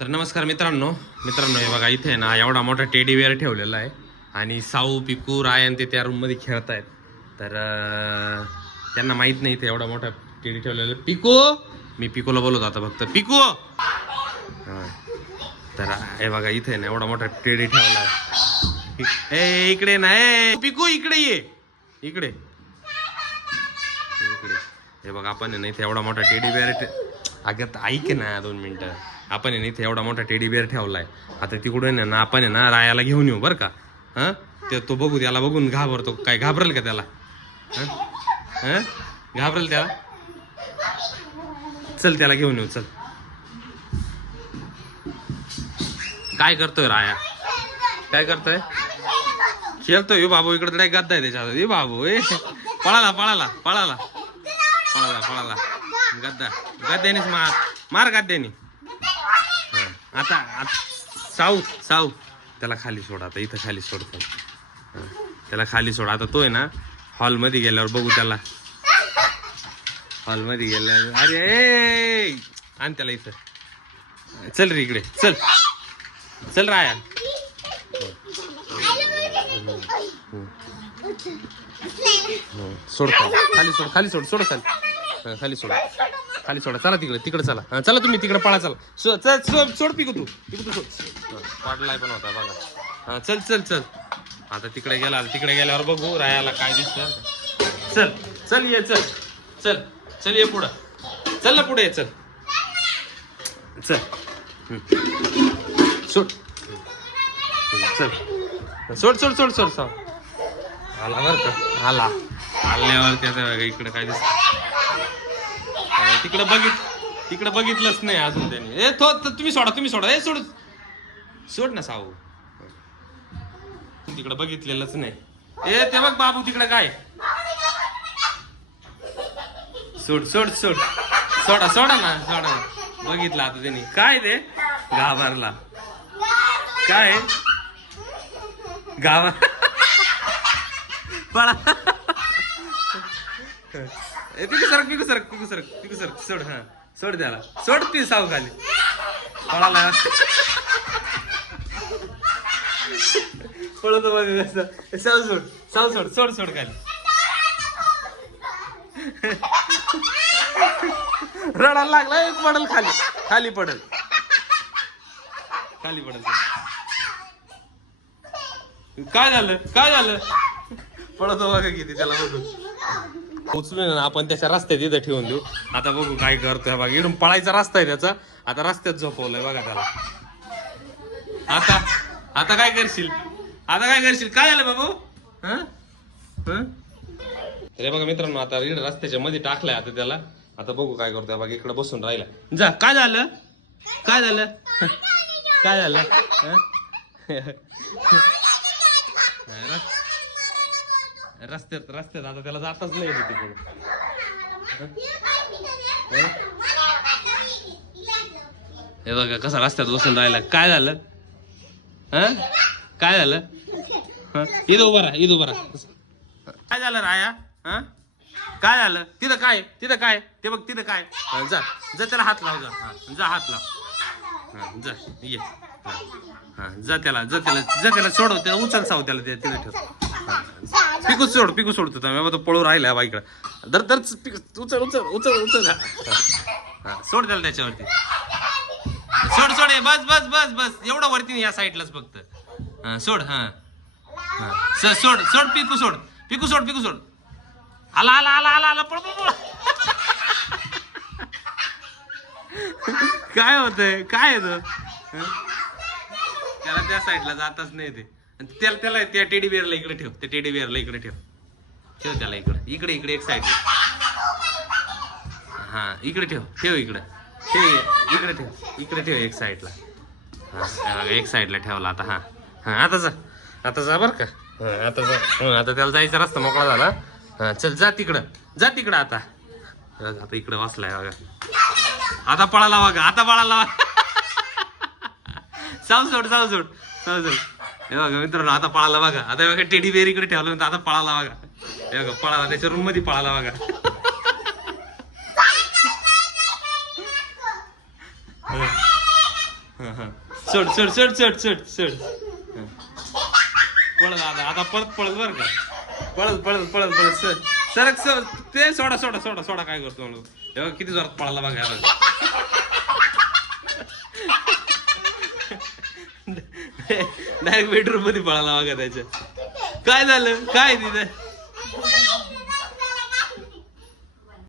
तर नमस्कार मित्रांनो हे बघा इथे ना एवढा मोठा टेडी बिअर ठेवलेला आहे आणि साऊ पिकू रायन ते त्या रूममध्ये खेळत आहेत. तर त्यांना माहीत नाही इथे एवढा मोठा टेडी ठेवलेला आहे. पिकू, मी पिकूला बोलवतो आता फक्त पिकू. हां, तर हे बघा इथे ना एवढा मोठा टेडी ठेवला आहे. ए इकडे ना, ए पिकू इकडे ये, इकडे इकडे. हे बघा आपण ना इथे एवढा मोठा टेडी बिअर अगं ऐक ना 2 मिनिटं. आपण आहे ना इथे एवढा मोठा टेडी बिअर ठेवलाय. आता तिकडून आहे ना आपण आहे ना रायाला घेऊन येऊ बरं का. हां, ते तो बघू, त्याला बघून घाबरतो काय, घाबरेल का त्याला? हां, घाबरेल त्याला? चल त्याला घेऊन येऊ, चल. काय करतोय राया, काय करतोय? खेळतोय बाबू. इकडे तर गद्दा आहे त्याच्यात. ए बाबू, ए पळाला पळाला पळाला पळाला पळाला. गद्दा, गद्द्यानीच मार मार गद्द्यानी. आता साऊ साऊ त्याला खाली सोड. आता इथं खाली सोड त्याला खाली सोड. आता तो आहे ना हॉलमध्ये गेल्यावर बघू त्याला. हॉलमध्ये गेल्यावर अरे आण त्याला इथं. चल रे इकडे, चल चल राया. सोड खाली सोड, खाली सोड, सोड खाली, खाली सोड, खाली सोडा. चला तिकडे, तिकडे चला. चला तुम्ही तिकडे पळा, चला. चल सोड पिकू तू, पिकू तू सोड. पाडलाय पण होता बघा. हा चल चल चल. आता तिकडे गेला, तिकडे गेल्यावर बघू रायाला काय दिसत. चल चल ये, चल चल चल ये पुढं, चल ना पुढे ये, चल चल. सोड, चल सोड सोड सोड सोड सोड. आला बर का, आला. आल्यावर त्याचा इकडे काय दिसत. तिकडे बघितलंच नाही अजून त्यांनी. ए तो तुम्ही सोडा, तुम्ही सोडा. ए सोड, सोड ना साऊ. तिकडे बघितलेलंच नाही. ए ते बघ बाबू तिकडे काय. सोड सोड सोड, सोडा सोडा ना, सोडा. बघितलं आता त्यांनी काय ते घाबरला. काय गावा पळा. पिकू सरक, पिकू सरक, पिकू सरक, पिकू सरक. सोड, हा सोड त्याला, सोड. ती साव खाली पळाला. पळतो बघ कसं. साव सोड, साव सोड, सोड सोड खाली. रडायला लागला. एक पडल खाली, खाली पडल, खाली पडल. काय झालं, काय झालं? पळतो बघा किती त्याला. बघू उचलून ना आपण त्याच्या रस्त्यात इथं ठेवून देऊ. आता बघू काय करतोय बघा. इकडून पळायचा रस्ता आहे त्याचा. आता रस्त्यात झोपवलंय बघा त्याला. आता आता काय करशील, आता काय करशील? काय झालं बाबू? अरे बघा मित्रांनो, आता इकडे रस्त्याच्या मध्ये टाकलाय आता त्याला. आता बघू काय करतोय बघा. इकडे बसून राहिला. जा, काय झालं, काय झालं, काय झालं? रस्त्यात रस्त्यात आता त्याला जाताच नाही तिकडे. हे बघा कसा रस्त्यात बसून राहिला. काय झालं, काय झालं? इथं उभा राहा, इथं उभा राहा. काय झालं राया? काय झालं? तिथं काय, तिथं काय, ते बघ तिथं काय. जा जा त्याला हात लाव. जा जा हात लाव. जा ये. हा जा त्याला, जा त्याला, जा त्याला सोडव. त्याला उचल साव त्याला तिथे ठेव. पिकू सोड, पिकू सोडतो तो पळू राहिला बा इकडं. दर दर उचल उचल उचल उचल. हा सोड त्याला त्याच्यावरती. सोड सोड. बस बस बस बस. एवढं वरती या साईडलाच फक्त. हा सोड. हा हा सोड सोड. पिकू सोड, पिकू सोड, पिकू सोड. आला आला आला आला आला. पळ पळ पळ. काय होतंय, काय येतं त्याला? त्या साईडला जातच नाही ते. त्याला त्याला त्या टेडी बिअरला इकडे ठेव, त्या टेडी बिअरला इकडे ठेव. ठेव त्याला इकडे, इकडे इकडे एक साईड. हा इकडे ठेव, ठेव इकडे ठेव, इकडे ठेव, इकडे ठेव एक साईडला. हा एक साईडला ठेवला आता. हा हा आता जा, आता जा बर का. हा आता जा. आता त्याला जायचा रस्ता मोकळा झाला. हा चल जा तिकडं, जा तिकडं. आता आता इकडे वाचलाय बघा. आता पळाला बघा, आता पळाला. साव सोड, साव सोड, साव सोड. हे बघा मित्रांनो, आता पळाला बघा. आता बघा टेडी बिअर इकडे ठेवलं नंतर आता पळाला बघा. हे बघा पळाला, त्याच्या रूम मध्ये पळाला बघा. सोड सोड सोड सोड सोड सोड. पळत आता परत पळत बर का. पळत पळत पळत पळत सर सरक सर ते सोडा सोडा सोडा सोडा काय करतो म्हणून तेव्हा किती जोरात पळाला बघा. डायरेक्ट बेडरूम मध्ये पळाला बघा त्याच्या. काय झालं काय तिथं